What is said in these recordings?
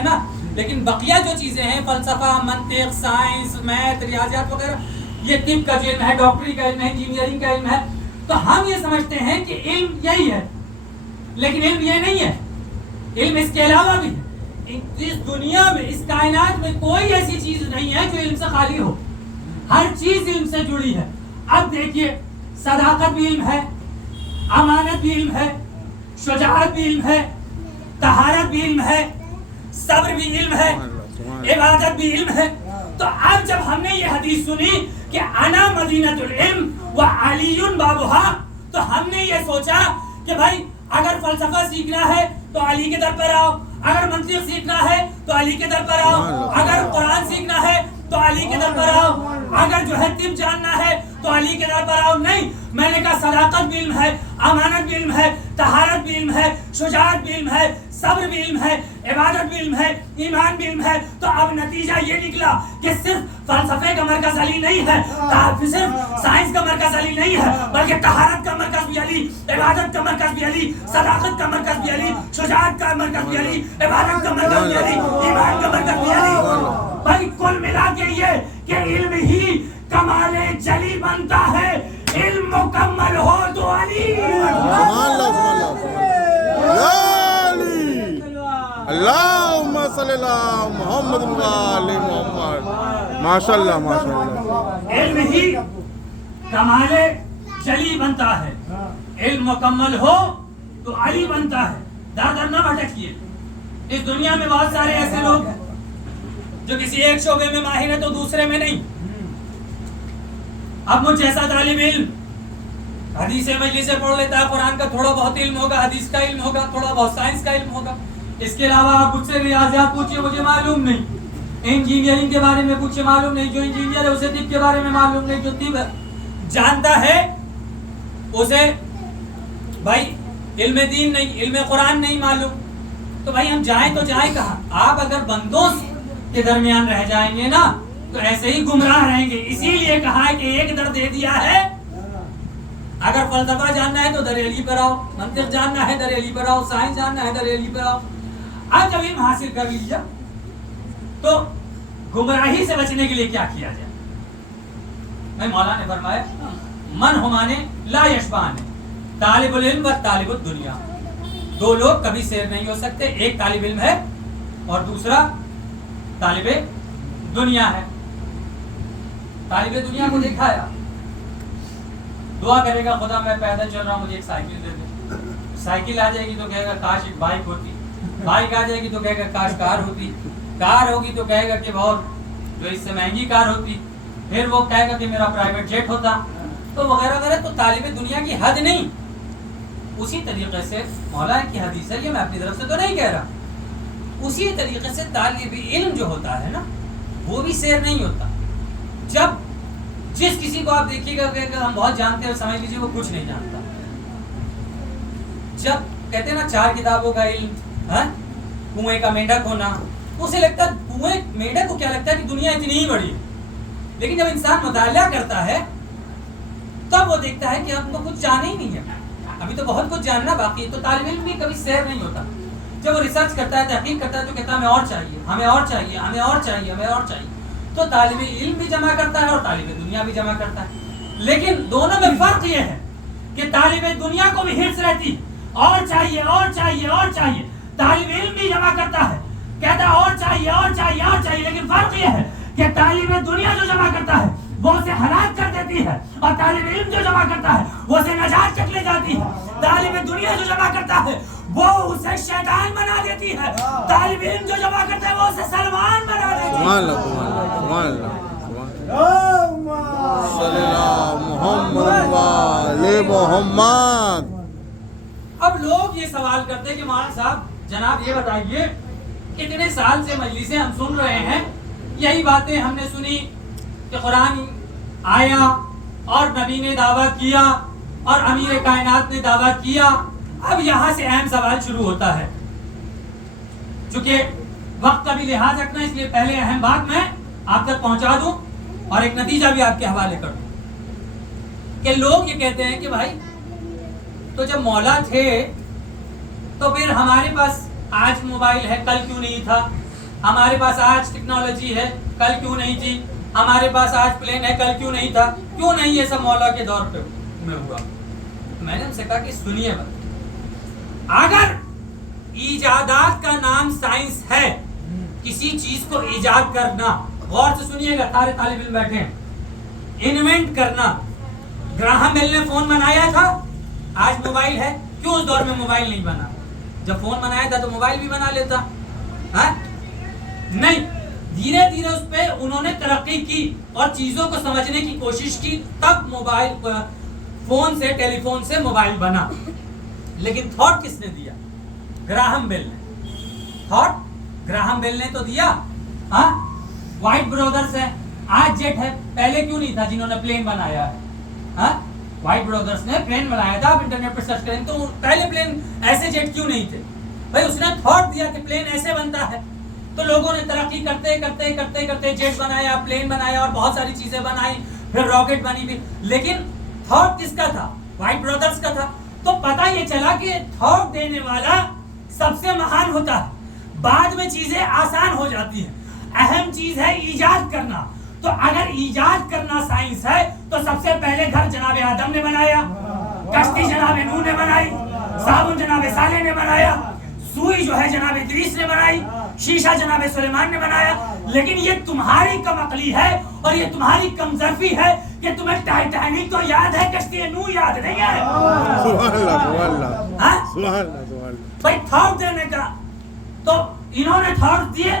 ہے نا. لیکن بقیہ جو چیزیں ہیں فلسفہ، منطق، سائنس، میتھ، ریاضیات وغیرہ، یہ طب کا علم ہے، ڈاکٹری کا علم ہے، انجینئرنگ کا علم ہے. تو ہم یہ سمجھتے ہیں کہ علم یہی ہے، لیکن علم یہ نہیں ہے. علم اس کے علاوہ بھی ہے. اس دنیا میں، اس کائنات میں کوئی ایسی چیز نہیں ہے جو علم سے خالی ہو. ہر چیز علم سے جڑی ہے. اب دیکھیے، صداقت بھی علم ہے، امانت بھی علم ہے، شجاعت بھی علم ہے، طہارت بھی علم ہے، صبر بھی علم ہے، عبادت بھی علم ہے. تو اب جب ہم نے یہ حدیث سنی کہ انا مدینۃ العلم وعلی بابھا، تو ہم نے یہ سوچا کہ بھائی اگر فلسفہ سیکھنا ہے تو علی کے در پر آؤ، اگر منطق سیکھنا ہے تو علی کے در پر آؤ، اگر قرآن سیکھنا ہے تو علی کے در پر آؤ، اگر جو ہے طب جاننا ہے تو علی کے در پر آؤ. نہیں، میں نے کہا صداقت بھی علم ہے، امانت بھی علم ہے، طہارت بھی علم ہے، شجاعت بھی علم ہے، صبر بھی علم ہے، عبادت بھی علم ہے، ایمان بھی علم ہے. تو اب نتیجہ یہ نکلا کہ صرف فلسفے کا مرکز علی نہیں ہے، صرف سائنس کا مرکز علی نہیں ہے، بلکہ طہارت کا مرکز بھی علی، عبادت کا مرکز بھی علی، صداقت کا مرکز بھی علی، شجاعت کا مرکز بھی علی، عبادت کا مرکز بھی علی، ایمان کا مرکز بھی علی. بھائی کل ملا کے یہ کہ علم ہی کمال جلی بنتا ہے، علم مکمل ہو تو علی. سبحان اللہ، سبحان اللہ، یا علی، اللہم صلی اللہ محمد و آل محمد. ماشاء اللہ، ماشاء اللہ. علم ہی کمال جلی بنتا ہے، علم مکمل ہو تو علی بنتا ہے. در در نہ بھٹکیے. اس دنیا میں بہت سارے ایسے لوگ ہیں جو کسی ایک شعبے میں ماہر ہے تو دوسرے میں نہیں. اب مجھ جیسا طالب علم حدیث مجلس سے پڑھ لیتا ہے، قرآن کا تھوڑا بہت علم ہوگا، حدیث کا علم ہوگا، تھوڑا بہت سائنس کا علم ہوگا. اس کے علاوہ آپ مجھ سے ریاضیات پوچھئے، مجھے معلوم نہیں. انجینئرنگ کے بارے میں پوچھئے، معلوم نہیں. جو انجینئر ہے اسے طب کے بارے میں معلوم نہیں. جو طب جانتا ہے اسے بھائی علم دین نہیں، علم قرآن نہیں معلوم. تو بھائی ہم جائیں تو جائیں کہاں؟ آپ اگر بندوں کے درمیان رہ جائیں گے نا تو ایسے ہی گمراہ رہیں گے. اسی لیے کہا ہے کہ ایک در دے دیا ہے. اگر فلسفہ جاننا ہے تو در علی پر آؤ، منطق جاننا ہے در علی پر آؤ، سائنس جاننا ہے در علی پر آؤ. اب جب علم حاصل کر لیا تو گمراہی سے بچنے کے لیے کیا کیا جائے؟ میں مولا نے فرمایا من ہمانے لا یشبان، طالب العلم و طالب الدنیا. دو لوگ کبھی سیر نہیں ہو سکتے. ایک طالب علم ہے اور دوسرا طالب دنیا ہے. طالب دنیا کو دیکھا ہے، دعا کرے گا خدا میں پیدل چل رہا ہوں، مجھے ایک سائیکل دے دے. سائیکل آ جائے گی تو کہے گا کاش ایک بائک ہوتی. بائک آ جائے گی تو کہے گا کاش کار ہوتی. کار ہوگی تو کہے گا کہ بہت جو اس سے مہنگی کار ہوتی. پھر وہ کہے گا کہ میرا پرائیویٹ جیٹ ہوتا، تو وغیرہ وغیرہ. تو طالب دنیا کی حد نہیں. اسی طریقے سے مولا کی حدیث ہے، یہ میں اپنی طرف سے تو نہیں کہہ رہا. اسی طریقے سے طالب علم جو ہوتا ہے نا وہ بھی سیر نہیں ہوتا. جب جس کسی کو آپ دیکھیے گا کہ ہم بہت جانتے ہیں، سمجھ لیجیے وہ کچھ نہیں جانتا. جب کہتے ہیں نا 4 کتابوں کا علم، کنویں کا مینڈک ہونا، اسے لگتا ہے کنویں مینڈک کو کیا لگتا ہے کہ دنیا اتنی ہی بڑی ہے. لیکن جب انسان مطالعہ کرتا ہے تب وہ دیکھتا ہے کہ ہم تو کچھ جانے ہی نہیں ہے، ابھی تو بہت کچھ جاننا باقی ہے. تو طالب علم بھی کبھی سیر نہیں ہوتا. جب وہ ریسرچ کرتا ہے، تحقیق کرتا ہے تو کہتا ہے ہمیں اور چاہیے، ہمیں اور چاہیے، ہمیں اور چاہیے، ہمیں اور چاہیے. تو طالب علم بھی جمع کرتا ہے اور طالب دنیا بھی جمع کرتا ہے. لیکن دونوں میں فرق یہ ہے کہ طالب دنیا کو بھی حرص رہتی، اور چاہیے اور چاہیے اور چاہیے. طالب علم بھی جمع کرتا ہے، کہتا ہے اور چاہیے اور چاہیے اور چاہیے. لیکن فرق یہ ہے کہ طالب دنیا جو جمع کرتا ہے وہ اسے ہلاک کر دیتی ہے، اور طالب علم جو جمع کرتا ہے وہ اسے نجات تک لے جاتی ہے. طالب دنیا جو جمع کرتا ہے وہ اسے شیطان بنا دیتی ہے، طالب علم جو جمع کرتا ہے وہ اسے سلمان بنا دیتی ہے. سبحان اللہ، سبحان اللہ، صلی اللہ محمد و آل محمد. اب لوگ یہ سوال کرتے ہیں کہ مولانا صاحب جناب یہ بتائیے کتنے سال سے مجلسیں ہم سن رہے ہیں، یہی باتیں ہم نے سنی کہ قرآن آیا اور نبی نے دعویٰ کیا اور امیر کائنات نے دعویٰ کیا. اب یہاں سے اہم سوال شروع ہوتا ہے. چونکہ وقت کا بھی لحاظ رکھنا، اس لیے پہلے اہم بات میں آپ تک پہنچا دوں اور ایک نتیجہ بھی آپ کے حوالے کر دوں کہ لوگ یہ کہتے ہیں کہ بھائی تو جب مولا تھے تو پھر ہمارے پاس آج موبائل ہے، کل کیوں نہیں تھا؟ ہمارے پاس آج ٹیکنالوجی ہے کل کیوں نہیں تھی, ہمارے پاس آج پلین ہے کل کیوں نہیں تھا, کیوں نہیں یہ سب مولا کے دور پہ میں ہوا. میں نے ان سے کہا کہ سنیے بات, اگر ایجادات کا نام سائنس ہے, کسی چیز کو ایجاد کرنا, غور سے سنیے گا سارے طالب علم بیٹھے ہیں, انوینٹ کرنا, گراہم بیل نے فون بنایا تھا, آج موبائل ہے, کیوں اس دور میں موبائل نہیں بنا؟ جب فون بنایا تھا تو موبائل بھی بنا لیتا, ہاں نہیں, دھیرے دھیرے اس پہ انہوں نے ترقی کی اور چیزوں کو سمجھنے کی کوشش کی, تب موبائل فون سے ٹیلی فون سے موبائل بنا. لیکن تھاٹ کس نے دیا؟ گراہم بیل نے. تھاٹ گراہم بیل نے تو دیا. ہاں وائٹ برادرز ہیں, آج جیٹ ہے, پہلے کیوں نہیں تھا جنہوں نے پلین بنایا ہے؟ ہاں وائٹ برادرز نے پلین بنایا تھا, آپ انٹرنیٹ پر سرچ کریں تو پہلے پلین ایسے جیٹ کیوں نہیں تھے؟ بھائی اس نے تھاٹ دیا کہ پلین ایسے بنتا ہے, تو لوگوں نے ترقی کرتے کرتے کرتے کرتے جیٹ بنایا, پلین بنایا اور بہت ساری چیزیں بنائی, پھر راکٹ بنی بھی. لیکن تھاٹ کس کا تھا؟ وائٹ برادرز کا تھا. تو پتہ یہ چلا کہ تھاٹ دینے والا سب سے مہان ہوتا ہے, بعد میں چیزیں آسان ہو جاتی ہیں. اہم چیز ہے ایجاد کرنا. تو اگر ایجاد کرنا سائنس ہے تو سب سے پہلے گھر جناب آدم نے بنایا, کشتی جناب نوح نے بنائی, صابن جناب صالح نے بنایا, سوئی جو ہے جناب ادریس نے بنائی, شیشہ جناب سلیمان نے بنایا. لیکن یہ تمہاری کم عقلی ہے اور یہ تمہاری کم ظرفی ہے کہ تمہیں ٹائٹینک تو یاد ہے, کشتی نوح یاد نہیں ہے. سبحان اللہ سبحان اللہ ہاں سبحان اللہ سبحان اللہ. بھائی تھاٹ دینے کا, تو انہوں نے تھاٹ دیے,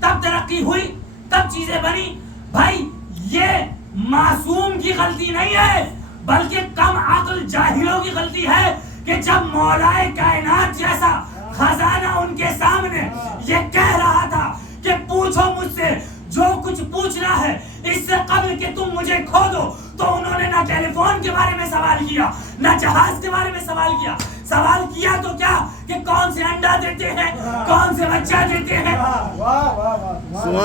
تب ترقی ہوئی, تب چیزیں بنی. بھائی یہ معصوم کی غلطی نہیں ہے, بلکہ کم عقل جاہلوں کی غلطی ہے کہ جب مولائے کائنات جیسا خزانہ ان کے سامنے یہ کہہ رہا تھا کہ پوچھو مجھ سے جو کچھ پوچھنا ہے اس سے قبل کہ تم مجھے کھو دو, تو انہوں نے نہ ٹیلی فون کے بارے میں سوال کیا, نہ جہاز کے بارے میں سوال کیا. سوال کیا تو کیا کہ کون سے انڈا دیتے ہیں, کون سے بچہ دیتے ہیں.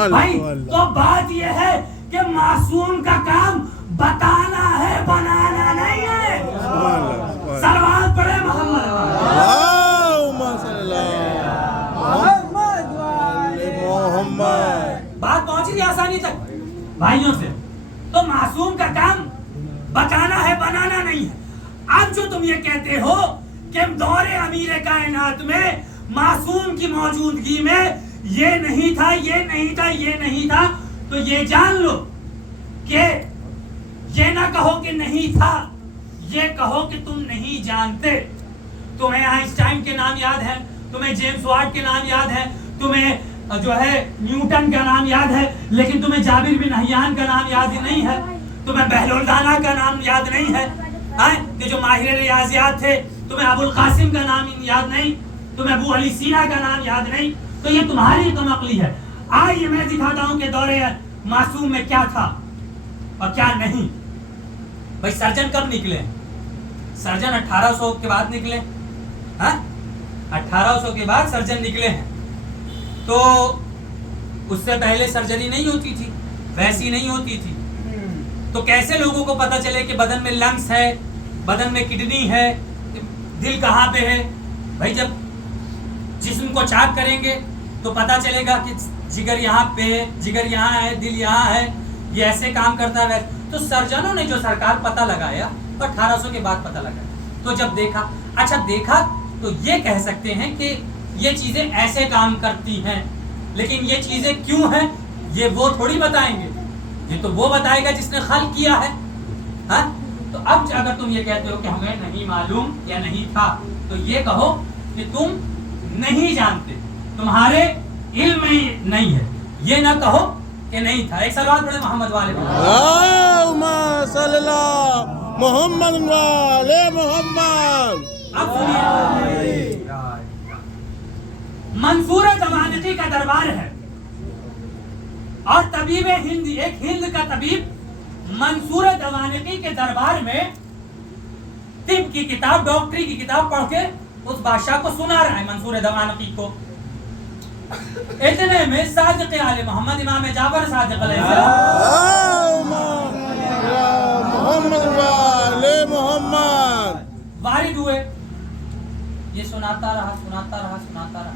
بھائی تو بات یہ ہے کہ معصوم کا کام بتانا ہے, بنانا نہیں ہے. صلوات پڑھے محمد. اللہم صلی محمد. بات پہنچ رہی آسانی تک بھائیوں سے. تو معصوم کا کام بتانا ہے, بنانا نہیں ہے. اب جو تم یہ کہتے ہو کہ دور امیر کائنات میں معصوم کی موجودگی میں یہ نہیں تھا, یہ نہیں تھا, یہ نہیں تھا, تو یہ جان لو کہ یہ نہ کہو کہ نہیں تھا, یہ کہو کہ تم نہیں جانتے. تمہیں آئنسٹائن کے نام یاد ہے, تمہیں جیمس واٹ کے نام یاد ہے, تمہیں جو ہے نیوٹن کا نام یاد ہے, لیکن تمہیں جابر بن حیان کا نام یاد نہیں ہے, تمہیں بہلولدانہ کا نام یاد نہیں ہے, کہ جو ماہر ریاضیات تھے. تمہیں ابو القاسم کا نام یاد نہیں, تمہیں ابو علی سینا کا نام یاد نہیں. تو یہ تمہاری کم عقلی ہے. آئیے میں دکھاتا ہوں کہ دور معصوم میں کیا تھا اور کیا نہیں. بھائی سرجن کب نکلے؟ سرجن 1800 کے بعد نکلے. 1800 کے بعد سرجن نکلے ہیں. تو اس سے پہلے سرجری نہیں ہوتی تھی, ویسی نہیں ہوتی تھی. تو کیسے لوگوں کو پتا چلے کہ بدن میں لنگس ہے, بدن میں کڈنی ہے, دل کہاں پہ ہے؟ بھائی جب جسم کو چاک کریں گے تو پتا چلے گا کہ جگر یہاں پہ ہے, جگر یہاں ہے, دل یہاں ہے, یہ ایسے کام کرتا ہے. تو سرجنوں نے جو سرکار پتہ لگایا تو 1800 کے بعد پتہ لگایا. تو جب دیکھا, اچھا دیکھا تو یہ کہہ سکتے ہیں کہ یہ چیزیں ایسے کام کرتی ہیں, لیکن یہ چیزیں کیوں ہیں یہ وہ تھوڑی بتائیں گے, یہ تو وہ بتائے گا جس نے خلق کیا ہے. ہاں تو اب اگر تم یہ کہتے ہو کہ ہمیں نہیں معلوم یا نہیں تھا, تو یہ کہو کہ تم نہیں جانتے, تمہارے علم میں نہیں ہے. یہ نہ کہو کہ نہیں تھا. ایک صلوات پڑھے محمد والے اللہم صلی اللہ محمد والے محمد. اب سنیے, منصور دوانقی کا دربار ہے اور طبیب ہند, ایک ہند کا طبیب منصور دوانقی کے دربار میں طب کی کتاب, ڈاکٹری کی کتاب پڑھ کے اس بادشاہ کو سنا رہا ہے, منصور دوانقی کو. اتنے میں صادق آل محمد امام جعفر صادق علیہ السلام محمد والے محمد وارد ہوئے. یہ سناتا رہا, سناتا رہا, سناتا رہا.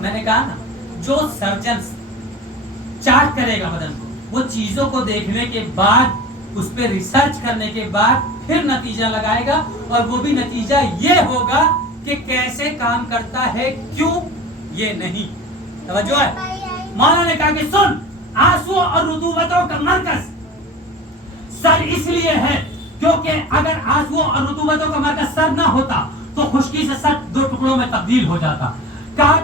میں نے کہا نا جو سرجن چارٹ کرے گا بدن کو, وہ چیزوں کو دیکھنے کے بعد اس پہ ریسرچ کرنے کے بعد پھر نتیجہ لگائے گا, اور وہ بھی نتیجہ یہ ہوگا کہ کیسے کام کرتا ہے, کیوں یہ نہیں. توجہ ہے. مولانا نے کہا کہ سن, آنسو اور رطوبتوں کا مرکز سر اس لیے ہے کیونکہ اگر آنسو اور رطوبتوں کا مرکز سر نہ ہوتا تو خشکی سے سر 2 ٹکڑوں میں تبدیل ہو جاتا. کہا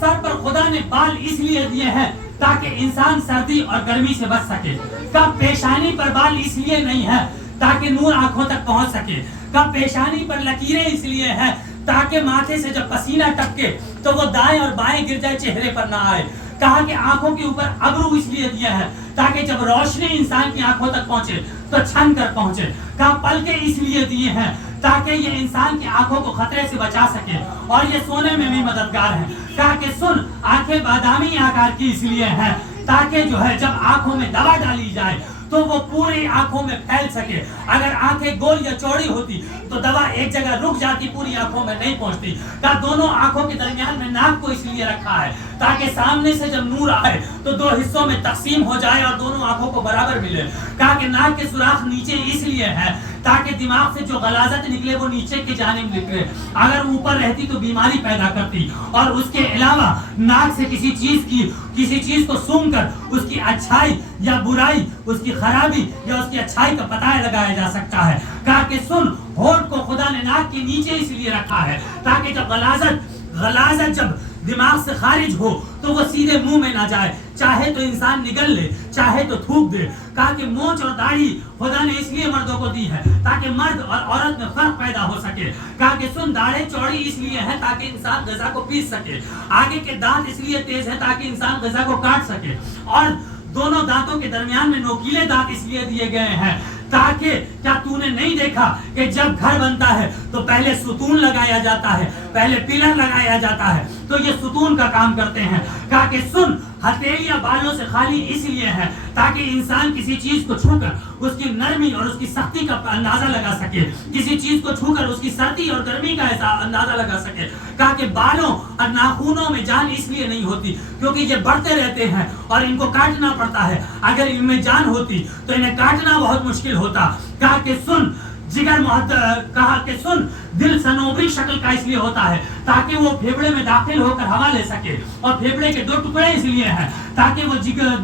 سر پر خدا نے بال اس لیے دیے ہیں تاکہ انسان سردی اور گرمی سے بچ سکے. کہا پیشانی پر بال اس لیے نہیں ہے تاکہ نور آنکھوں تک پہنچ سکے. کہا پیشانی پر لکیریں اس لیے ہیں تاکہ ماتھے سے جب پسینہ ٹپکے تو وہ دائیں اور بائیں گر جائے, چہرے پر نہ آئے. کہا کہ آنکھوں کے اوپر ابرو اس لیے دیا ہے تاکہ جب روشنی انسان کی آنکھوں تک پہنچے تو چھن کر پہنچے. کہا پلکیں اس لیے دیے ہیں تاکہ یہ انسان کی آنکھوں کو خطرے سے بچا سکے اور یہ سونے میں بھی مددگار ہیں. کہا کہ سن, آنکھیں بادامی آکار کی اس لیے ہیں تاکہ جو ہے جب آنکھوں میں دوا ڈالی جائے تو وہ پوری آنکھوں میں پھیل سکے. اگر آنکھیں گول یا چوڑی ہوتی تو دوا ایک جگہ رک جاتی, پوری آنکھوں میں نہیں پہنچتی. کہا دونوں آنکھوں کے درمیان میں ناک کو اس لیے رکھا ہے تاکہ سامنے سے جب نور آئے تو 2 حصوں میں تقسیم ہو جائے اور دونوں آنکھوں کو برابر ملے. کہا کہ ناک کے سوراخ نیچے اس لیے ہے تاکہ دماغ سے جو غلاظت نکلے وہ نیچے کی جانب نکلے. اگر اوپر رہتی تو بیماری پیدا کرتی. اور اس کے علاوہ ناک سے کسی چیز کو سونگھ کر اس کی اچھائی یا برائی, اس کی خرابی یا اس کی اچھائی کا پتہ لگایا جا سکتا ہے. کہا کہ سن, ہونٹ کو خدا نے ناک کے نیچے اس لیے رکھا ہے تاکہ جب غلاظت جب دماغ سے خارج ہو تو وہ سیدھے منہ میں نہ جائے, چاہے تو انسان نگل لے چاہے تو تھوک دے. کہا کہ مونچھ اور داڑھی خدا نے اس لیے مردوں کو دی ہے تاکہ مرد اور عورت میں فرق پیدا ہو سکے. کہا کہ سن, داڑھیں چوڑی اس لیے ہیں تاکہ انسان غذا کو پیس سکے. آگے کے دانت اس لیے تیز ہیں تاکہ انسان غذا کو کاٹ سکے. اور دونوں دانتوں کے درمیان میں نوکیلے دانت اس لیے دیے گئے ہیں تاکہ, کیا تو نے نہیں دیکھا کہ جب گھر بنتا ہے تو پہلے ستون لگایا جاتا ہے, پہلے پلر لگایا جاتا ہے, تو یہ ستون کا کام کرتے ہیں. کہا کہ سن, ہتھیلیاں بالوں سے خالی اس لیے ہے تاکہ انسان کسی چیز کو چھو کر اس کی نرمی اور اس کی سختی کا اندازہ لگا سکے, کسی چیز کو چھو کر اس کی سردی اور گرمی کا اندازہ لگا سکے. کہا کہ بالوں اور ناخنوں میں جان اس لیے نہیں ہوتی کیونکہ یہ بڑھتے رہتے ہیں اور ان کو کاٹنا پڑتا ہے. اگر ان میں جان ہوتی تو انہیں کاٹنا بہت مشکل ہوتا. کہا کہ سن, کہا کہ سن, دل سنوبری شکل کا اس لیے ہوتا ہے تاکہ وہ پھیپڑے میں داخل ہو کر ہوا لے سکے, اور پھیپڑے کے 2 ٹکڑے اس لیے ہیں تاکہ وہ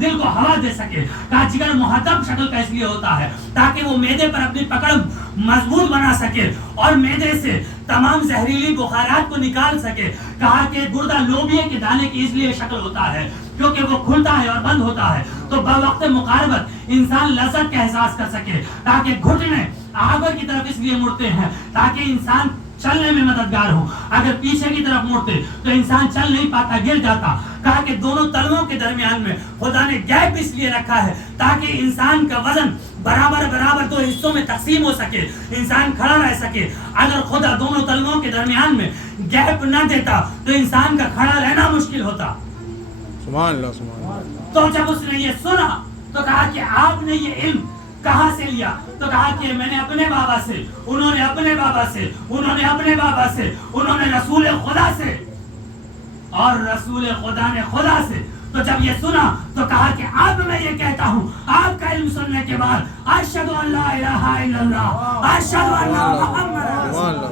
دل کو ہوا دے سکے. کہا جگر محدب شکل کا اس لیے ہوتا ہے تاکہ وہ معدے پر اپنی پکڑ مضبوط بنا سکے اور معدے سے تمام زہریلی بخارات کو نکال سکے. کہا کہ گردہ لوبیے کے دانے کی اس لیے شکل ہوتا ہے کیونکہ وہ کھلتا ہے اور بند ہوتا ہے تو بوقت مقاربت انسان لذت کا احساس کر سکے. تاکہ گھٹنے آگے کی طرف اس لیے مڑتے ہیں تاکہ انسان چلنے میں مددگار ہو. اگر پیچھے کی طرف مڑتے تو انسان چل نہیں پاتا, گر جاتا. کہا کہ دونوں تلووں کے درمیان میں خدا نے گیپ اس لیے رکھا ہے تاکہ انسان کا وزن برابر 2 حصوں میں تقسیم ہو سکے, انسان کھڑا رہ سکے. اگر خدا دونوں تلووں کے درمیان میں گیپ نہ دیتا تو انسان کا کھڑا رہنا مشکل ہوتا. سبحان اللہ, سبحان اللہ. تو جب اس نے یہ سنا تو کہا کہ آپ نے یہ علم کہاں سے لیا؟ تو کہا کہ میں نے اپنے بابا سے, انہوں نے اپنے بابا سے, انہوں نے اپنے بابا سے, انہوں نے رسول خدا سے, اور رسول خدا نے خدا سے. تو جب یہ سنا تو کہا کہ اب میں یہ کہتا ہوں آپ کا علم سننے کے بعد, اشہد ان لا الہ الا اللہ, اشہد ان محمد رسول اللہ.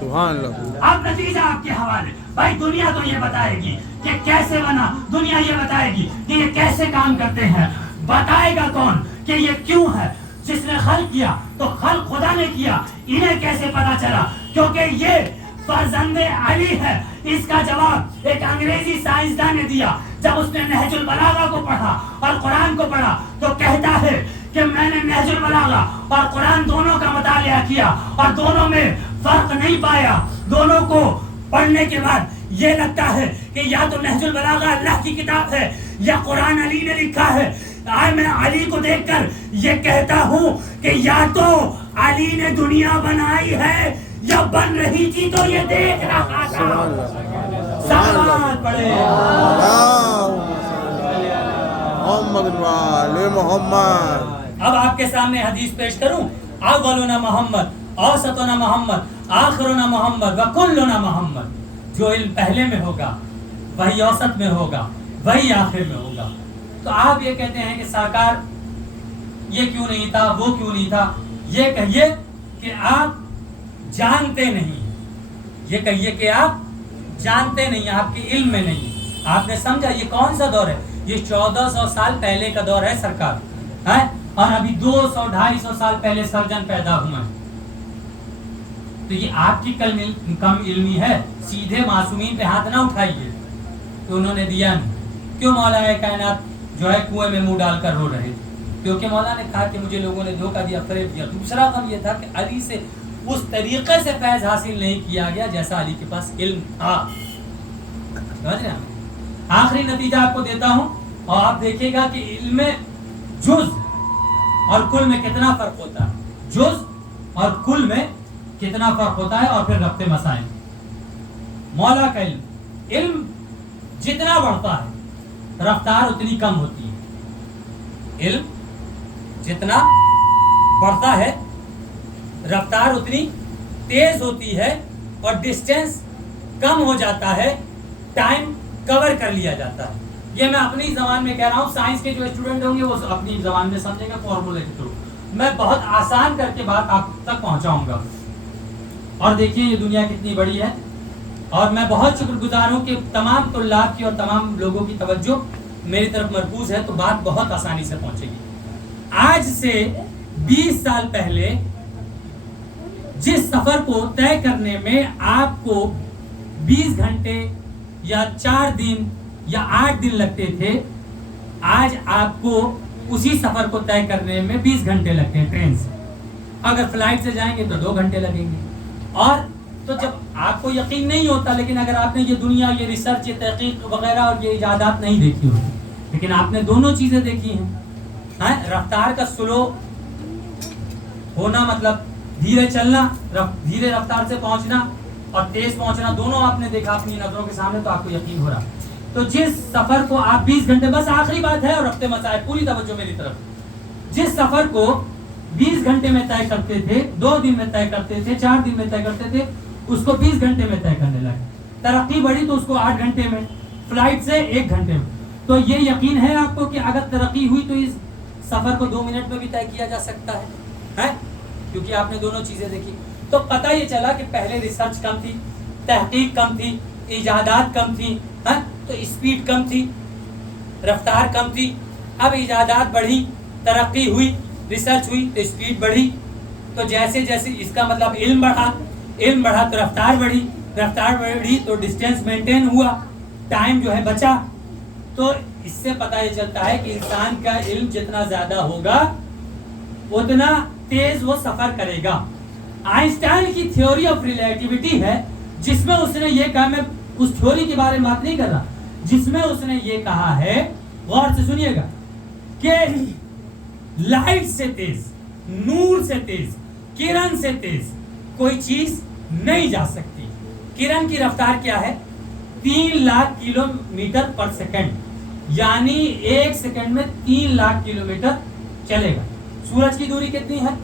سبحان اللہ. اب نتیجہ آپ کے حوالے. بھائی دنیا تو یہ بتائے گی کہ کیسے بنا, دنیا یہ بتائے گی کہ یہ کیسے کام کرتے ہیں. بتائے گا کون کہ یہ کیوں ہے؟ جس نے خلق کیا تو خلق خدا نے کیا. انہیں کیسے پتا چلا؟ کیونکہ یہ فرزند علی ہے. اس کا جواب ایک انگریزی سائنسدان نے دیا. جب اس نے نہج البلاغہ کو پڑھا اور قرآن کو پڑھا تو کہتا ہے کہ میں نے نہج البلاغہ اور قرآن دونوں کا مطالعہ کیا اور دونوں میں فرق نہیں پایا. دونوں کو پڑھنے کے بعد یہ لگتا ہے کہ یا تو نہج البلاغہ اللہ کی کتاب ہے یا قرآن علی نے لکھا ہے. میں علی کو دیکھ کر یہ کہتا ہوں کہ یا تو علی نے دنیا بنائی ہے یا بن رہی تھی تو یہ دیکھ رہا تھا. سلام پڑھے محمد وعلى محمد. اب آپ کے سامنے حدیث پیش کروں. اولنا محمد, اوسطنا محمد, آخرنا محمد, وکلنا محمد. جو علم پہلے میں ہوگا وہی اوسط میں ہوگا, وہی آخر میں ہوگا. تو آپ یہ کہتے ہیں کہ سرکار یہ کیوں نہیں تھا, وہ کیوں نہیں تھا, یہ کہیے کہ آپ جانتے نہیں, یہ کہیے کہ آپ جانتے نہیں, آپ کے علم میں نہیں. آپ نے سمجھا یہ کون سا دور ہے؟ یہ 1400 سال پہلے کا دور ہے سرکار, ہے, اور ابھی 200-250 سال پہلے سرجن پیدا ہوئے ہیں. تو یہ آپ کی کم علمی ہے. سیدھے معصومین پہ ہاتھ نہ اٹھائیے کہ انہوں نے دیا نہیں. کیوں مولا کائنات جو ہے کنویں میں منہ ڈال کر رو رہے تھے؟ کیونکہ مولا نے کہا کہ مجھے لوگوں نے دھوکہ دیا, فریب دیا. دوسرا غم یہ تھا کہ علی سے اس طریقے سے فیض حاصل نہیں کیا گیا جیسا علی کے پاس علم تھا. سمجھ رہے ہیں؟ آخری نتیجہ آپ کو دیتا ہوں اور آپ دیکھیے گا کہ علم میں جز اور کل میں کتنا فرق ہوتا ہے. جز اور کل میں کتنا فرق ہوتا ہے, اور پھر ربط مسائل. مولا کا علم جتنا بڑھتا ہے رفتار اتنی کم ہوتی ہے. علم جتنا بڑھتا ہے رفتار اتنی تیز ہوتی ہے, اور ڈسٹینس کم ہو جاتا ہے, ٹائم کور کر لیا جاتا ہے. یہ میں اپنی زبان میں کہہ رہا ہوں, سائنس کے جو اسٹوڈنٹ ہوں گے وہ اپنی زبان میں سمجھیں گے فارمولے کے تھرو. میں بہت آسان کر کے بات آپ تک پہنچاؤں گا. اور دیکھیے یہ دنیا کتنی بڑی ہے, اور میں بہت شکر گزار ہوں کہ تمام طلاب کی اور تمام لوگوں کی توجہ میری طرف مرکوز ہے, تو بات بہت آسانی سے پہنچے گی. آج سے 20 سال پہلے جس سفر کو طے کرنے میں آپ کو 20 گھنٹے یا 4 دن یا 8 دن لگتے تھے, آج آپ کو اسی سفر کو طے کرنے میں 20 گھنٹے لگتے ہیں ٹرین سے. اگر فلائٹ سے جائیں گے تو 2 گھنٹے لگیں گے. اور تو جب آپ کو یقین نہیں ہوتا, لیکن اگر آپ نے یہ دنیا, یہ ریسرچ, یہ تحقیق وغیرہ اور یہ ایجادات نہیں دیکھی ہوتی, لیکن آپ نے دونوں چیزیں دیکھی ہیں. رفتار کا سلو ہونا مطلب دھیرے چلنا, دھیرے رفتار سے پہنچنا اور تیز پہنچنا, دونوں آپ نے دیکھا اپنی نظروں کے سامنے, تو آپ کو یقین ہو رہا. تو جس سفر کو آپ 20 گھنٹے, بس آخری بات ہے اور ربط مسائل, پوری توجہ میری طرف, جس سفر کو 20 گھنٹے میں طے کرتے تھے, 2 دن میں طے کرتے تھے, 4 دن میں طے کرتے تھے, اس کو 20 گھنٹے میں طے کرنے لگے. ترقی بڑھی تو اس کو 8 گھنٹے میں, فلائٹ سے 1 گھنٹے میں. تو یہ یقین ہے آپ کو کہ اگر ترقی ہوئی تو اس سفر کو 2 منٹ میں بھی طے کیا جا سکتا ہے, کیونکہ آپ نے دونوں چیزیں دیکھی. تو پتہ یہ چلا کہ پہلے ریسرچ کم تھی, تحقیق کم تھی, ایجادات کم تھی, تو اسپیڈ کم تھی, رفتار کم تھی. اب ایجادات بڑھی, ترقی ہوئی, ریسرچ ہوئی تو اسپیڈ بڑھی. تو جیسے جیسے اس کا مطلب علم بڑھا تو رفتار بڑھی, رفتار بڑھی تو ڈسٹینس مینٹین ہوا, ٹائم جو ہے بچا. تو اس سے پتہ یہ چلتا ہے کہ انسان کا علم جتنا زیادہ ہوگا اتنا تیز وہ سفر کرے گا. آئنسٹائن کی تھیوری آف ریلیٹیوٹی ہے جس میں اس نے یہ کہا, میں اس تھیوری کے بارے میں بات نہیں کر رہا, جس میں اس نے یہ کہا ہے, غور سے سنیے گا, کہ لائٹ سے تیز, نور سے تیز, کرن سے تیز کوئی چیز نہیں جا سکتی. کرن کی رفتار کیا ہے؟ 3 لاکھ کلومیٹر پر سیکنڈ, یعنی 1 سیکنڈ میں 3 لاکھ کلومیٹر چلے گا. سورج کی دوری کتنی ہے؟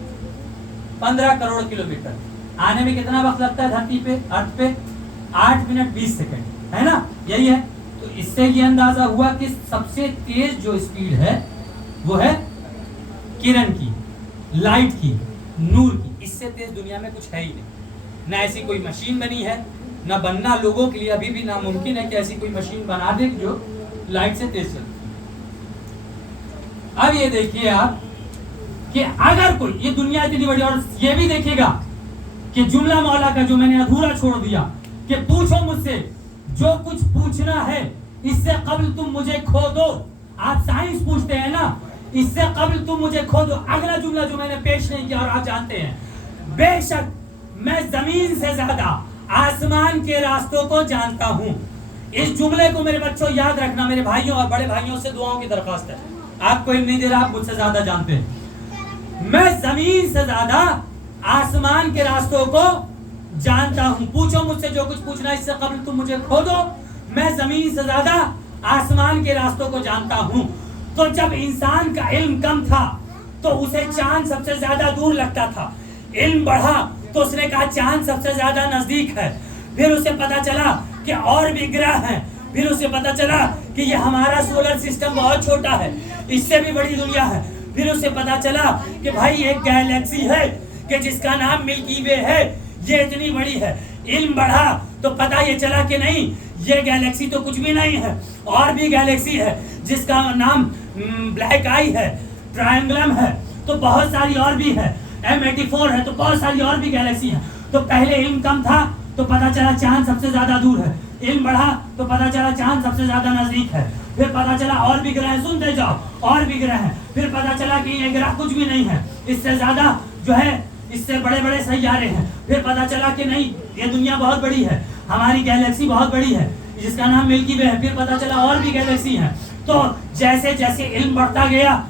15 کروڑ کلومیٹر. آنے میں کتنا وقت لگتا ہے دھرتی پہ, ارتھ پہ؟ 8 منٹ 20 سیکنڈ, ہے نا, یہی ہے. تو اس سے یہ اندازہ ہوا کہ سب سے تیز جو اسپیڈ ہے وہ ہے کرن کی, لائٹ کی, نور کی. اس سے تیز دنیا میں کچھ ہے ہی نہیں. نہ ایسی کوئی مشین بنی ہے, نہ بننا لوگوں کے لیے ابھی بھی ناممکن ہے کہ ایسی کوئی مشین بنا دے جو لائٹ سے تیز چلتی. اب یہ دیکھیے آپ کہ اگر کوئی, یہ دنیا اتنی بڑی, اور یہ بھی دیکھیے گا کہ جملہ مولا کا جو میں نے ادھورا چھوڑ دیا کہ پوچھو مجھ سے جو کچھ پوچھنا ہے, اس سے قبل تم مجھے کھو دو. آپ سائنس پوچھتے ہیں نا, اس سے قبل تم مجھے کھو دو. اگلا جملہ جو میں نے پیش نہیں کیا اور آپ جانتے ہیں, بے شک میں زمین سے زیادہ آسمان کے راستوں کو جانتا ہوں. اس جملے کو میرے بچوں یاد رکھنا, میرے بھائیوں اور بڑے بھائیوں سے دعاؤں کی درخواست ہے. آپ کو علم نہیں دے رہا, آپ مجھ سے زیادہ جانتے ہیں. میں زمین سے زیادہ آسمان کے راستوں کو جانتا ہوں. پوچھو مجھ سے جو کچھ پوچھنا, اس سے قبل تم مجھے کھو دو. میں زمین سے زیادہ آسمان کے راستوں کو جانتا ہوں. تو جب انسان کا علم کم تھا تو اسے چاند سب سے زیادہ دور لگتا تھا. علم بڑھا تو اس نے کہا چاند سب سے زیادہ نزدیک ہے. پھر اسے پتا چلا کہ اور بھی گرہ ہیں, پھر اسے پتا چلا کہ یہ ہمارا سولر سسٹم بہت چھوٹا ہے، اس سے بھی بڑی دنیا ہے. پھر اسے پتا چلا کہ بھائی ایک گیلیکسی ہے کہ جس کا نام ملکی وے ہے، یہ اتنی بڑی ہے. علم بڑھا تو پتا یہ چلا کہ نہیں، یہ گیلیکسی تو کچھ بھی نہیں ہے، اور بھی گیلیکسی ہے جس کا نام بلیک آئی ہے، ٹرائنگلم ہے، تو بہت ساری اور بھی ہے، M84 ہے، تو بہت ساری اور بھی گیلیکسی ہیں. تو پہلے علم کم تھا تو پتا چلا چاند سب سے زیادہ دور ہے، علم بڑھا تو پتا چلا چاند سب سے زیادہ نزدیک ہے. پھر پتا چلا اور بھی گرہ، سنتے جاؤ، اور بھی گرہ ہیں. پھر پتا چلا کہ یہ گرہ کچھ بھی نہیں ہے، اس سے زیادہ جو ہے اس سے بڑے بڑے سیارے ہیں. پھر پتا چلا کہ نہیں، یہ دنیا بہت بڑی ہے، ہماری گیلیکسی بہت بڑی ہے جس کا نام ملکی وے ہے. پھر پتا چلا اور بھی گیلیکسی ہیں. تو جیسے جیسے علم بڑھتا گیا،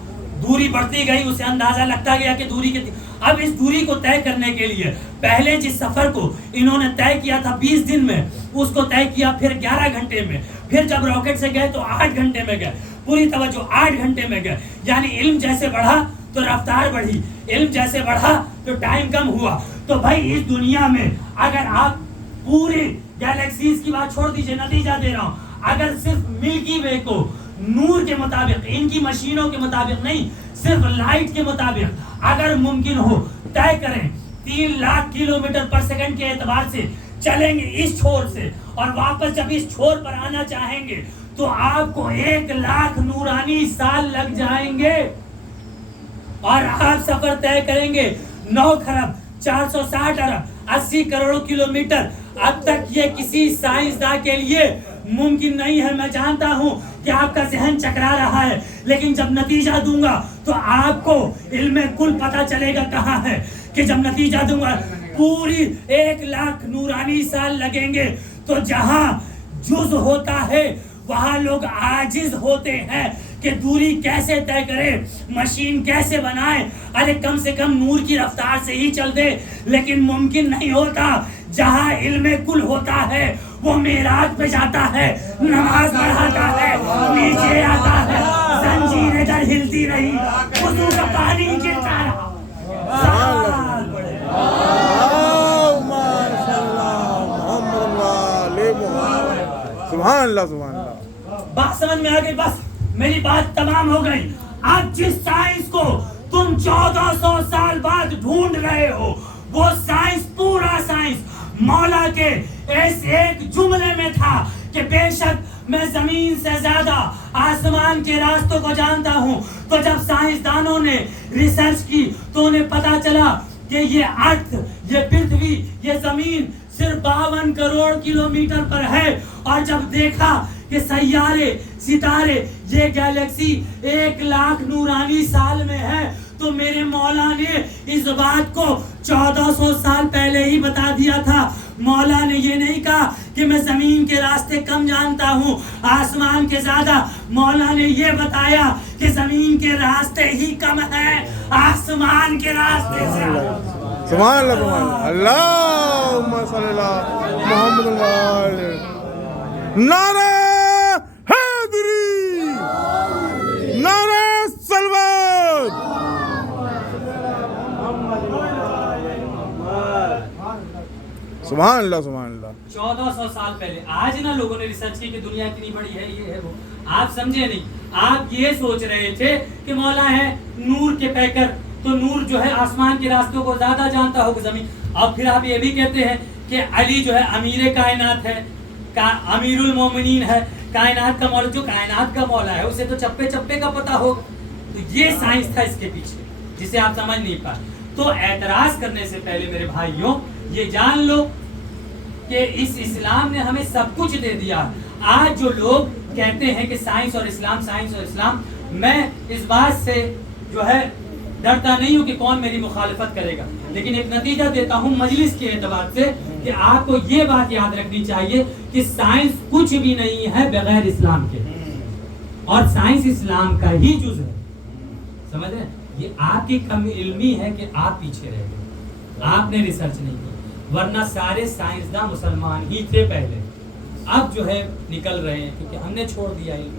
دوری بڑھتی گئی، اسے اندازہ لگتا گیا کہ دوری کتنی. اب اس دوری کو طے کرنے کے لیے پہلے جس سفر کو انہوں نے طے کیا تھا 20 دن میں، اس کو طے کیا پھر 11 گھنٹے میں. پھر جب راکٹ سے گئے تو 8 گھنٹے میں گئے. پوری توجہ، 8 گھنٹے میں گئے. یعنی علم جیسے بڑھا تو رفتار بڑھی، علم جیسے بڑھا تو ٹائم کم ہوا. تو بھائی اس دنیا میں اگر آپ پوری گیلیکسیز کی بات چھوڑ دیجئے، نتیجہ دے رہا ہوں، اگر صرف ملکی وے کو نور کے مطابق، ان کی مشینوں کے مطابق نہیں، صرف لائٹ کے مطابق اگر ممکن ہو طے کریں، 3 لاکھ کلومیٹر پر سیکنڈ کے اعتبار سے چلیں گے اس چھور سے، اور واپس جب اس چھور پر آنا چاہیں گے تو آپ کو 1 لاکھ نورانی سال لگ جائیں گے. اور آپ سفر طے کریں گے 9 خرب 460 ارب 80 کروڑ کلومیٹر. اب تک یہ کسی سائنسداں کے لیے ممکن نہیں ہے. میں جانتا ہوں کہ آپ کا ذہن چکرا رہا ہے، لیکن جب نتیجہ دوں گا تو آپ کو علم کل پتہ چلے گا کہاں ہے. کہ جب نتیجہ دوں گا پوری 1 لاکھ نورانی سال لگیں گے. تو جہاں جز ہوتا ہے وہاں لوگ عاجز ہوتے ہیں کہ دوری کیسے طے کرے، مشین کیسے بنائے. ارے کم سے کم نور کی رفتار سے ہی چل دے، لیکن ممکن نہیں ہوتا. جہاں علم کل ہوتا ہے وہ معراج پہ جاتا ہے، نماز پڑھاتا ہے، نیچے آتا ہے، زنجیر ادھر ہلتی رہی، وضو کا پانی گرتا رہا. سبحان اللہ سبحان اللہ. بات سمجھ میں آ گئی؟ بس میری بات تمام ہو گئی. اب جس سائنس کو تم 1400 سال بعد ڈھونڈ رہے ہو، وہ سائنس، پورا سائنس مولا کے اس ایک جملے میں تھا کہ بے شک میں زمین سے زیادہ آسمان کے راستوں کو جانتا ہوں. تو جب سائنسدانوں نے ریسرچ کی تو انہیں پتا چلا کہ یہ ارتھ، یہ پرتھوی، یہ زمین صرف 52 کروڑ کلومیٹر پر ہے. اور جب دیکھا کہ سیارے، ستارے، یہ گیلیکسی 1 لاکھ نورانی سال میں ہے، تو میرے مولا نے اس بات کو 1400 سال پہلے ہی بتا دیا تھا. مولا نے یہ نہیں کہا کہ میں زمین کے راستے کم جانتا ہوں، آسمان کے زیادہ. مولا نے یہ بتایا کہ زمین کے راستے ہی کم ہیں، آسمان کے راستے زیادہ. سبحان اللہ سبحان اللہ. اللہم صلی اللہ محمد وآلہ. نعرہ حیدری، نعرہ سلوات. سبحان اللہ سبحان اللہ. 1400 سال پہلے. آج نا لوگوں نے ریسرچ کی کہ دنیا اتنی بڑی ہے، یہ ہے وہ. آپ سمجھے نہیں. آپ یہ سوچ رہے تھے کہ مولا ہے نور کے پیکر، تو نور جو ہے آسمان کے راستوں کو زیادہ جانتا ہوگا زمین. اور پھر آپ یہ بھی کہتے ہیں کہ علی جو ہے امیر کائنات ہے، امیر المومنین ہے، کائنات کا مولا. جو کائنات کا مولا ہے اسے تو چپے چپے کا پتہ ہوگا. تو یہ سائنس تھا اس کے پیچھے، جسے آپ سمجھ نہیں پائے. تو اعتراض کرنے سے پہلے میرے بھائیوں یہ جان لو کہ اس اسلام نے ہمیں سب کچھ دے دیا. آج جو لوگ کہتے ہیں کہ سائنس اور اسلام، سائنس اور اسلام، میں اس بات سے جو ہے ڈرتا نہیں ہوں کہ کون میری مخالفت کرے گا، لیکن ایک نتیجہ دیتا ہوں مجلس کے اعتبار سے کہ آپ کو یہ بات یاد رکھنی چاہیے کہ سائنس کچھ بھی نہیں ہے بغیر اسلام کے، اور سائنس اسلام کا ہی جز ہے. سمجھ رہے ہیں؟ یہ آپ کی کم علمی ہے کہ آپ پیچھے رہ گئے، آپ نے ریسرچ نہیں کی، ورنہ سارے سائنسداں مسلمان ہی تھے پہلے. اب جو ہے نکل رہے ہیں کیونکہ ہم نے چھوڑ دیا علم.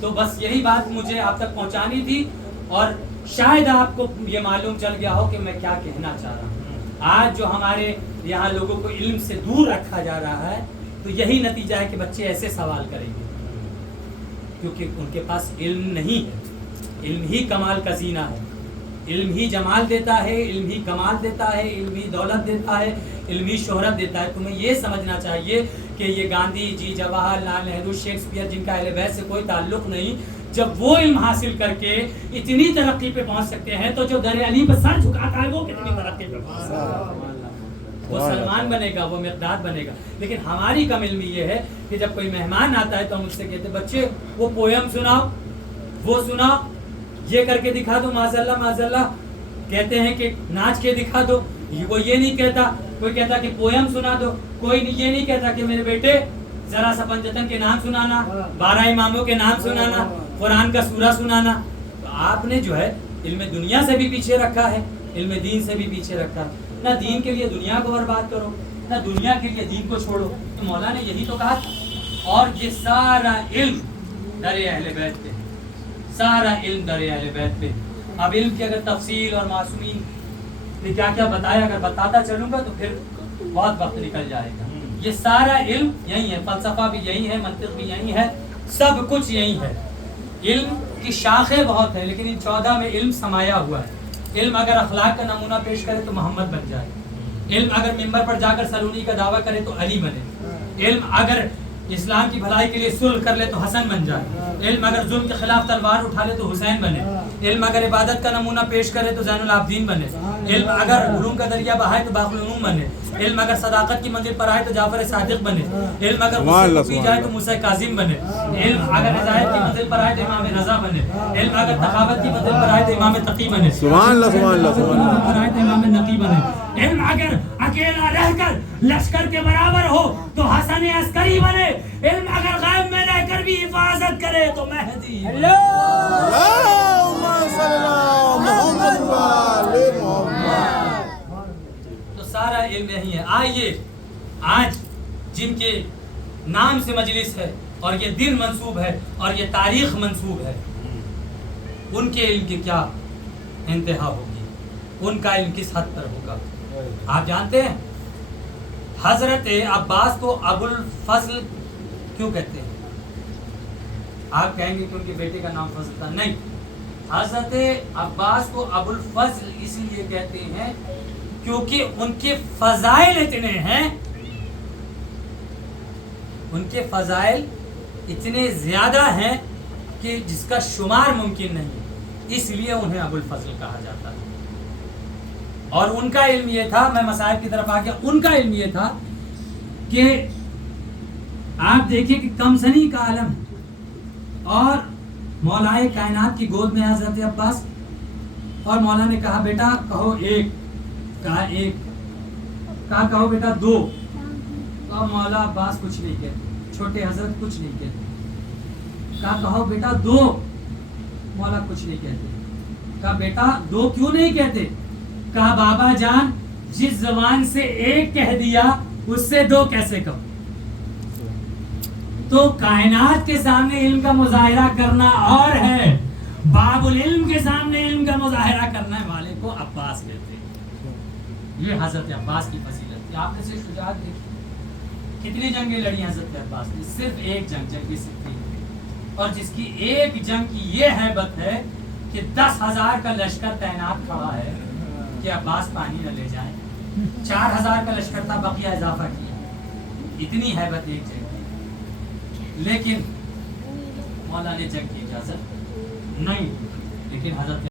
تو بس یہی بات مجھے آپ تک پہنچانی تھی، اور شاید آپ کو یہ معلوم چل گیا ہو کہ میں کیا کہنا چاہ رہا ہوں. آج جو ہمارے یہاں لوگوں کو علم سے دور رکھا جا رہا ہے، تو یہی نتیجہ ہے کہ بچے ایسے سوال کریں گے، کیونکہ ان کے پاس علم نہیں ہے۔ علم ہی کمال کا زینہ ہے، علم ہی جمال دیتا ہے، علم ہی کمال دیتا ہے، علم ہی دولت دیتا ہے، علم ہی شہرت دیتا ہے۔ تمہیں یہ سمجھنا چاہیے کہ یہ گاندھی جی، جواہر لال نہرو، شیکسپیئر، جن کا اہل بیت سے کوئی تعلق نہیں، جب وہ علم حاصل کر کے اتنی ترقی پہ پہنچ سکتے ہیں تو جو در علی پہ سر جھکاتا ہے وہ کتنی ترقی پہ پہنچ سکتا ہے؟ وہ سلمان بنے گا، وہ مقداد بنے گا۔ لیکن ہماری کم علمی یہ ہے کہ جب کوئی مہمان آتا ہے تو ہم اس سے کہتے ہیں بچے وہ پویم سناؤ، وہ سناؤ، یہ کر کے دکھا دو، معاذ اللہ کہتے ہیں کہ ناچ کے دکھا دو، وہ یہ نہیں کہتا۔ کوئی کہتا کہ پویم سنا دو، کوئی یہ نہیں کہتا کہ میرے بیٹے ذرا سا پنجتن کے نام سنانا، 12 اماموں کے نام سنانا، قرآن کا سورہ سنانا۔ تو آپ نے جو ہے علم دنیا سے بھی پیچھے رکھا ہے، علم دین سے بھی پیچھے رکھا ہے۔ نہ دین کے لیے دنیا کو برباد کرو، نہ دنیا کے لیے دین کو چھوڑو۔ تو مولا نے یہی تو کہا تھا۔ اور یہ سارا علم در اہل بیت پہ، سارا علم در اہل بیت پہ۔ اب علم کی اگر تفصیل اور معصومین نے کیا کیا بتایا، اگر بتاتا چلوں گا تو پھر بہت وقت نکل جائے گا۔ یہ سارا علم یہی ہے، فلسفہ بھی یہی ہے، منطق بھی یہی ہے، سب کچھ یہی ہے۔ علم کی شاخیں بہت ہیں لیکن ان 14 میں علم سمایا ہوا ہے۔ علم اگر اخلاق کا نمونہ پیش کرے تو محمد بن جائے، علم اگر ممبر پر جا کر سلونی کا دعویٰ کرے تو علی بنے، علم اگر اسلام کی بھلائی کے لیے صلح کر لے تو حسن بن جائے، علم اگر ظلم کے خلاف تلوار اٹھا لے تو حسین بنے، علم اگر عبادت کا نمونہ پیش کرے تو زین العابدین بنے، علم اگر علوم کا دریا بہائے تو باقی العلوم بنے، علم اگر صداقت کی منزل پر آئے تو جعفر صادق بنے، علم اگر غصے کو پی جائے تو موسیٰ کاظم بنے، علم اگر ہدایت کی منزل پر آئے تو امام رضا بنے، علم اگر تقاوت کی منزل پر آئے تو امام تقی بنے، سبحان اللہ سبحان اللہ سبحان اللہ، پر آئے تو امام نقی بنے، علم اگر اکیلا رہ کر لشکر کے برابر ہو تو حسن عسکری بنے، علم اگر غیب میں رہ کر بھی حفاظت کرے تو مہدی بنے۔ اللہم صلی اللہ محمد و آل محمد۔ تو سارا علم یہی ہے۔ آئیے آج جن کے نام سے مجلس ہے اور یہ دن منسوب ہے اور یہ تاریخ منسوب ہے، ان کے علم کی کیا انتہا ہوگی، ان کا علم کس حد پر ہوگا۔ آپ جانتے ہیں حضرت عباس کو ابو الفضل کیوں کہتے ہیں؟ آپ کہیں گے کہ ان کے بیٹے کا نام فضل تھا، نہیں، حضرت عباس کو ابو الفضل اس لیے کہتے ہیں کیونکہ ان کے فضائل اتنے ہیں، ان کے فضائل اتنے زیادہ ہیں کہ جس کا شمار ممکن نہیں، اس لیے انہیں ابو الفضل کہا جاتا ہے۔ اور ان کا علم یہ تھا، میں مصائب کی طرف آ گیا، ان کا علم یہ تھا کہ آپ دیکھیں کہ کمسنی کا عالم اور مولائے کائنات کی گود میں حضرت عباس، اور مولا نے کہا بیٹا کہو ایک، کہا ایک، کہا کہو بیٹا دو، تو مولا عباس کچھ نہیں کہتے، چھوٹے حضرت کچھ نہیں کہتے، کہا کہو بیٹا دو، مولا کچھ نہیں کہتے، کہا بیٹا دو کیوں نہیں کہتے، کہا بابا جان جس زبان سے ایک کہہ دیا اس سے دو کیسے کہو۔ تو کائنات کے سامنے علم کا مظاہرہ کرنا اور ہے، باب العلم کے سامنے علم کا مظاہرہ کرنے والے کو عباس کہتے ہیں۔ یہ حضرت عباس کی فضیلت تھی۔ آپ نے سے شجاعت دیکھی، کتنی جنگیں لڑی حضرت عباس نے؟ صرف ایک جنگ، جنگ صفین، اور جس کی ایک جنگ کی یہ ہیبت ہے کہ 10,000 کا لشکر تعینات کھڑا ہے کہ عباس پانی نہ لے جائیں، 4,000 کا لشکر تھا، بقیہ اضافہ کیا، اتنی ہیبت ایک جنگ کی۔ لیکن مولا نے جنگ کی اجازت نہیں، لیکن حضرت